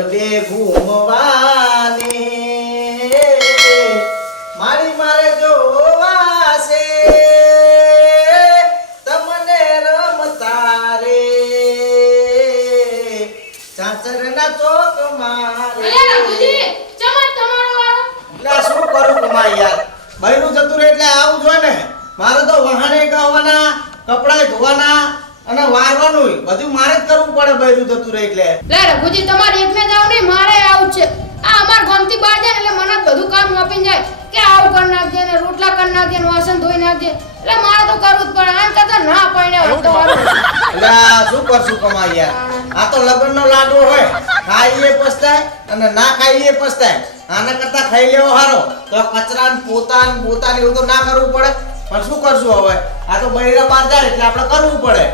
ગરબે ઘૂમવાને. મારી મારે જોવાશે તમને રમતા રે ચોક મારે. વાળો એટલે આ શું કરું કમાઈ યાર? બૈરું જતું રહે એટલે આવું જોઈએ ને? મારે તો વહાણે ગાવાના કપડાં ધોવાના અને વારવાનું બધું મારે જ કરવું પડે બૈરું જતું રહે એટલે. લે રઘુજી તમારી એકને જાવ નહીં મારે આવું જ છે આ અમાર ને એટલે મને બધું કામ આપી જાય કે આવું કરી નાખજે ને રોટલા કરી નાખજે ને વાસણ ધોઈ નાખજે. એટલે મારે તો કરવું જ પડે. આમ કરતા ના પાડે તો શું કરશું કમાઈ યાર આ તો લગ્નનો લાડુ હોય. ખાઈએ પસ્તાય અને ના ખાઈએ પસ્તાય. આના કરતા ખાઈ લેવો હારો. તો કચરા ને પોતાન ને એવું તો ના કરવું પડે. પણ શું કરશું હવે? આ તો બૈરા બહાર જાય એટલે આપણે કરવું પડે.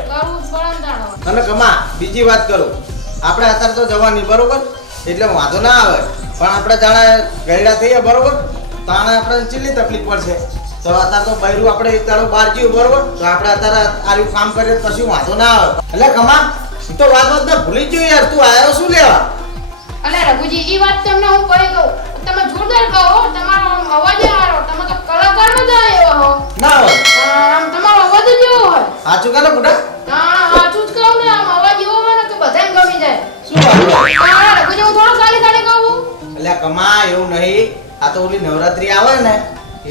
ને. અને કમા બીજી વાત કરું. આપણે અત્યારે તો જવાની બરોબર? એટલે વાંધો ના આવે. પણ આપણે જાણે ગયડા થઈએ બરોબર? તાણે આપણે ચીલી તકલીફ પડશે? તો અત્યારે તો બૈરું આપણે એક દાડો બહાર જઈએ બરોબર? તો આપણે અત્યારે આર્યું કામ કરીએ કશું વાંધો ના આવે. એટલે કમા તો વાત વાત ને ભૂલી જ યાર તું આવ્યો શું લેવા? અલે રઘુજી ઈ વાત તમને હું કહી. દઉં તમે જોરદાર કહો તમારો અવાજ આરો તમે તો કલાકાર નો જાય એવો હો. ના આમ તમારો અવાજ જ એવો હોય. સાચું કે ને બુડા હા સાચું જ કહું ને આમ અવાજ એવો હોય ને કે બધાને ગમી જાય. શું વાત? એટલે કમા એવું નહીં. આ તો ઓલી નવરાત્રી આવે ને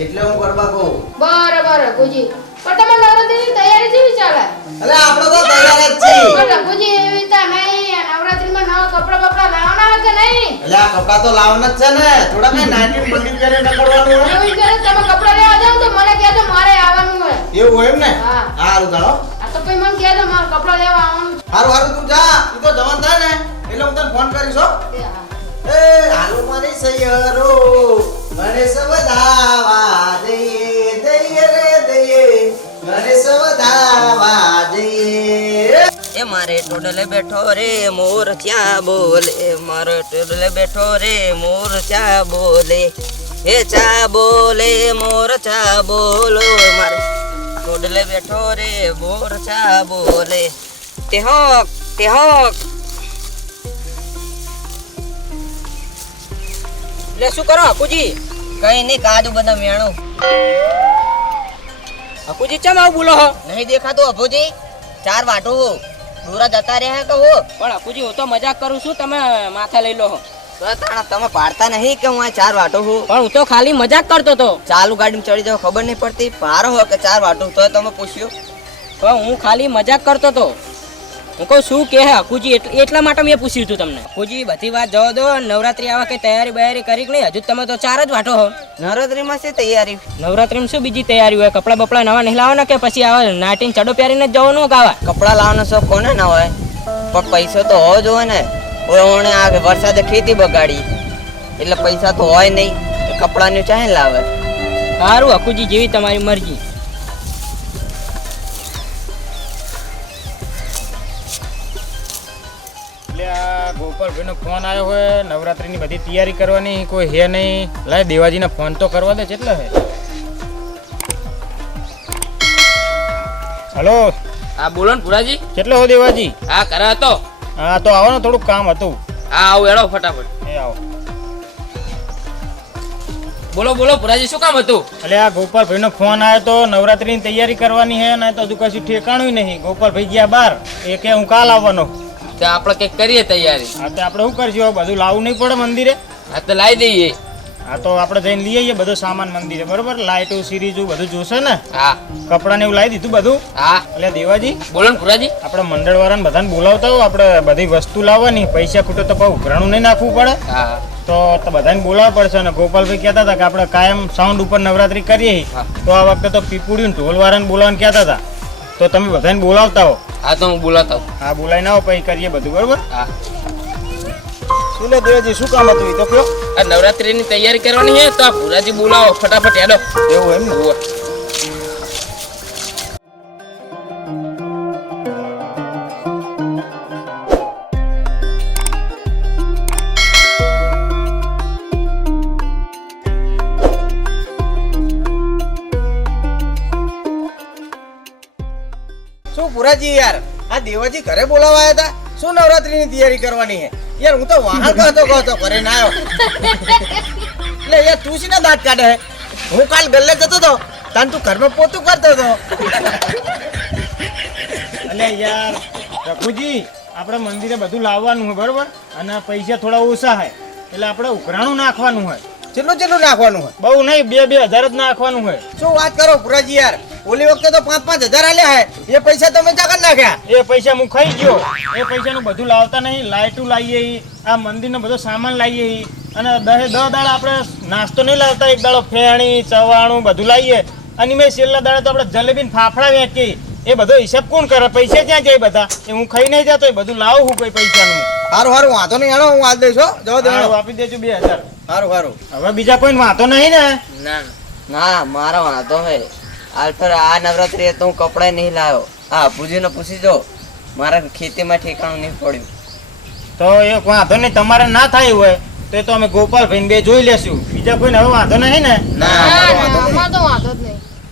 એટલે હું ગરબા કહું બરાબર રઘુજી પણ તમે નવરાત્રીની તૈયારી કેવી ચાલે? એટલે આપણે તો તૈયાર જ છે પણ રઘુજી એવી રીતે નહીં. નવરાત્રીમાં નવા કપડા બપડા લાવવાના કે નહીં? એટલે આ કપડા તો લાવવાના જ છે ને. થોડા કઈ નાઇટી બંડી કરીને કરવાનું હોય. એવું કરે તમે કપડા લેવા જાવ તો મને કહેજો મારે આવવાનું હોય. એવું હોય એમ ને? હા. હારું ચાલો. આ તો પછી મને કહેજો મારે કપડા લેવા આવવાનું હારું હારું તું જા. તું તો જવાન થાય ને. એટલે હું તને ફોન કરીશ હો. હા. એ, હાલો મારી સૈયરો મને સવધાવા દઈએ દઈએ રે દઈએ મને સવધાવા દઈએ એ મારે ટોડલે બેઠો રે, મોર ચા બોલે? મારો ટોડલે બેઠો રે, મોર ચા બોલે? એ ચા બોલે, મોર ચા બોલો. મારે ટોડલે બેઠો રે, મોર ચા બોલે. તે હોક. તે હોક લે શું કરો હકુજી? કઈ નહીં કાજુ બધા મેણું હકુજી ચમ આવું બોલો હો? નહીં દેખાતો અભુજી? ચાર વાટો દૂરા જતા રહ્યા કે હો? પણ હકુજી હું તો મજાક કરું છું તમે માથે લઈ લો તમે પાડતા નહીં કે હું ચાર વાટો હું? પણ હું તો ખાલી મજાક કરતો તો ચાલુ ગાડીમાં ચડી જાવ ખબર નહીં પડતી. પારો હો કે ચાર વાટો તો તમે પૂછ્યું. પણ હું ખાલી મજાક કરતો તો હું કહું શું કે એટ- એટલા માટે મેં પૂછ્યું હતું તમને. હકુજી બધી વાત જવા દો. નવરાત્રી આવા કઈ તૈયારી બૈયારી કરી નહીં? હજુ તમે તો ચાર જ વાટો હો. નવરાત્રીમાં શું તૈયારી. નવરાત્રીમાં શું બીજી તૈયારી હોય? કપડા બપડા નવા નહીં લાવવાના કે પછી આવે નાટીને ચડો પહેરીને જ જવાનું ગાવા કપડાં લાવવાનો શોખ કોને ના હોય? પણ પૈસો તો હોવો જોઈએ ને. ઓણે આ વરસાદે ખેતી બગાડી. એટલે પૈસા તો હોય નહીં. કપડાનું ચાહે લાવે. સારું હકુજી જેવી તમારી મરજી. ગોપાલભાઈનો ફોન આવ્યો હોય નવરાત્રીની બધી તૈયારી કરવાની કોઈ હે નહીં. લાય દેવાજીને ફોન તો કરવા દે કેટલો હે. હલો? હા બોલો ને પુરાજી કેટલો હો દેવાજી? હા કરા હતો. હા તો આવો ને થોડુંક કામ હતું. હા આવો એડો ફટાફટ. એ આવો. બોલો બોલો પુરાજી શું કામ હતું? એટલે આ ગોપાલભાઈનો ફોન આવ્યો તો નવરાત્રીની તૈયારી કરવાની હે ને તો હજુ કશું ઠેકાણું નહીં. ગોપાલભાઈ ગયા બાર એ કે હું કાલ આવવાનો. તો આપણે કંઈક કરીએ તૈયારી. હા તો આપણે શું કરશું? બધું લાવવું નહીં પડે મંદિરે? હા તો લાવી દઈએ. હા તો આપણે જઈને લઈ આવીએ બધો સામાન મંદિરે બરોબર? લાઇટો સિરીઝું બધું જોશે ને? હા. કપડાને એવું લાવી દીધું બધું? હા. એટલે દેવાજી બોલો ને પુરાજી આપણે મંડળ વાળાને બધાને બોલાવતા હોય આપણે બધી વસ્તુ લાવવાની પૈસા ખૂટે તો પાછું ઉઘરાણું નહીં નાખવું પડે. હા. તો બધાને બોલાવવા પડશે અને ગોપાલભાઈ કહેતા હતા કે આપણે કાયમ સાઉન્ડ ઉપર નવરાત્રી કરીએ. તો આ વખતે તો પીપુડ્યું ને ઢોલ વાળાને બોલાવવાનું કહેતા હતા. તો તમે બધાને બોલાવતા હો. હા તો હું બોલાતા હોઉં. હા બોલાવીને આવો પછી કરીએ બધું બરોબર? હા. શું લે શું કામ હતું તો કયો આ નવરાત્રીની તૈયારી કરવાની છે તો આ પુરાજી બોલાવો ફટાફટ એડો એવું એમ ને? શું પુરાજી યાર. આ દેવાજી ઘરે બોલાવાયા હતા. શું નવરાત્રીની તૈયારી કરવાની હે યાર હું તો વાહન કહેતો કહેતો ઘરે ના આવ્યો. એટલે યાર તું શીના દાંત કાઢે હે? હું કાલ ગલ્લે જતો હતો તાન તું ઘરમાં પોતું કરતો હતો અલે યાર રઘુજી આપણે મંદિરે બધું લાવવાનું હોય બરોબર? અને પૈસા થોડા ઓછા હોય. એટલે આપણે ઉઘરાણું નાખવાનું હોય. ચેટલું ચેટલું નાખવાનું હોય? બહુ નહીં બે બે હજાર જ નાખવાનું હોય. શું વાત કરો પુરાજી યાર? ઓલી વખતે તો પાંચ પાંચ હજાર આલ્યા હે. એ પૈસા તમે ચાકર નાખ્યા? એ પૈસા હું ખાઈ ગયો. એ પૈસાનું બધું લાવતા નહીં. લાઇટું લાવીએ આ આ મંદિરનો બધો સામાન લાવીએ અને દહે દહ દાડા આપણે નાસ્તો નહીં લાવતા. એક દાડો ફેણી ચવાણું બધું લાવીએ. અને મેં છેલ્લા દાડે તો આપણે જલેબી ફાફડા વેચી. એ બધો હિસાબ કોણ કરે? પૈસા ક્યાં જાય બધા? એ હું ખાઈ નહીં જતો એ બધું લાવું હું કોઈ પૈસાનું. સારું સારું વાંધો નહીં. હેડો હું આ દઈશ જવા દે આપી દેજો બે હજાર. સારું સારું હવે બીજા કોઈ વાંધો નહીં ને ના. ના મારો વાંધો હે. હાલ પર આ નવરાત્રી તો હું કપડાં નહીં લાવ્યો. હા પૂજીને પૂછી જો. મારા ખેતીમાં ઠેકાણું નહીં પડ્યું. તો એ વાંધો નહીં તમારે ના થાય હોય તો એ તો અમે ગોપાલભાઈ બે જોઈ લેશું. બીજા કોઈને હવે વાંધો નહીં ને? તો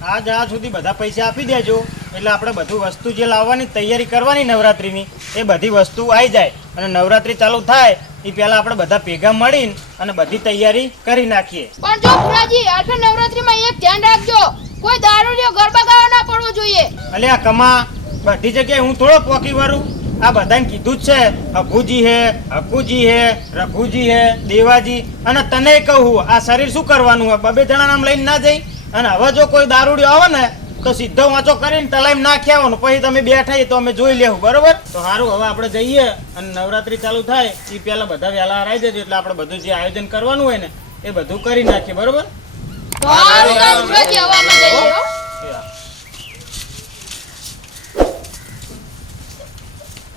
આજ આજ સુધી બધા પૈસા આપી દેજો એટલે આપણે બધું વસ્તુ જે લાવવાની તૈયારી કરવાની નવરાત્રીની એ બધી વસ્તુ આવી જાય. અને નવરાત્રી ચાલુ થાય એ પહેલા આપણે બધા ભેગા મળીને અને બધી તૈયારી કરી નાખીએ. પણ જો પુરાજી આખી નવરાત્રીમાં એક ધ્યાન રાખજો. કોઈ દારૂડિયો ગરબા ગાવા ના પડવું જોઈએ. અલ્યા કમા, બધી જગ્યાએ હું થોડો પોકી વારું. આ બધાને કીધું જ છે, અભુજી હે અકુજી હે, રઘુજી હે, દેવાજી. અને તને કહું આ શરીર શું કરવાનું હોય? બબે જણા નામ લઈને ના જઈ? અને હવે જો કોઈ દારૂડિયો આવે ને, તો સીધો વાંચો કરીને તલાઈમ નાખી આવવાનું. પછી તમે બેઠા તો અમે જોઈ લેવું, બરોબર? તો સારું હવે આપણે જઈએ અને નવરાત્રી ચાલુ થાય. એ પહેલા બધા વહેલા આવી જજો એટલે આપણે બધું જે આયોજન કરવાનું હોય ને, એ બધું કરી નાખીએ, બરોબર? સારું કામ જોજે હવામાં જઈએ